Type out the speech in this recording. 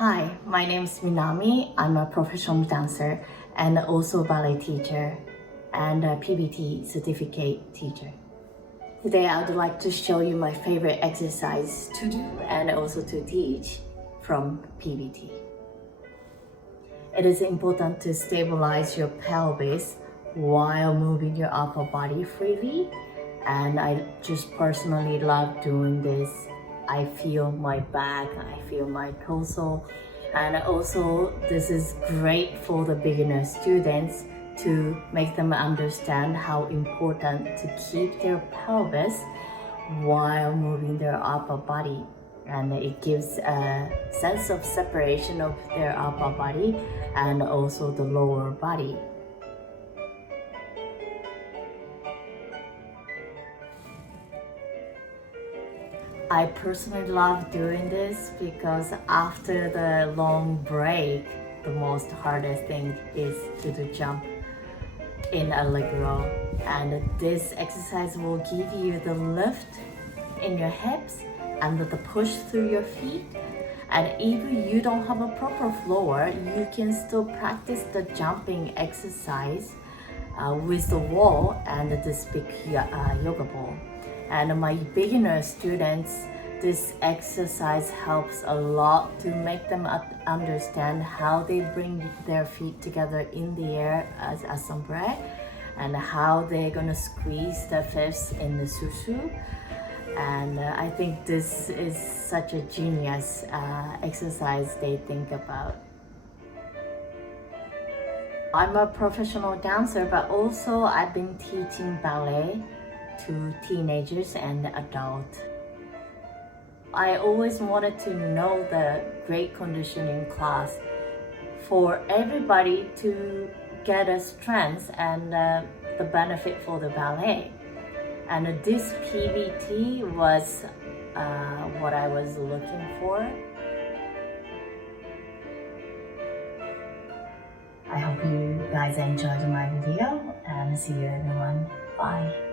Hi, my name is Minami. I'm a professional dancer and also ballet teacher and a PBT certificate teacher. Today I would like to show you my favorite exercise to do and also to teach from PBT. It is important to stabilize your pelvis while moving your upper body freely, and I just personally love doing this. I feel my back, I feel my torso, and also this is great for the beginner students to make them understand how important to keep their pelvis while moving their upper body. And it gives a sense of separation of their upper body and also the lower body. I personally love doing this because after the long break, the most hardest thing is to do jump in Allegro. And this exercise will give you the lift in your hips and the push through your feet. And even you don't have a proper floor, you can still practice the jumping exercise with the wall and this big yoga ball. And my beginner students, this exercise helps a lot to make them understand how they bring their feet together in the air as assemblé and how they're gonna squeeze the fists in the Sushu. And I think this is such a genius exercise they think about. I'm a professional dancer, but also I've been teaching ballet to teenagers and adults. I always wanted to know the great conditioning class for everybody to get a strength and the benefit for the ballet. And this PBT was what I was looking for. I hope you guys enjoyed my video and see you everyone. Bye.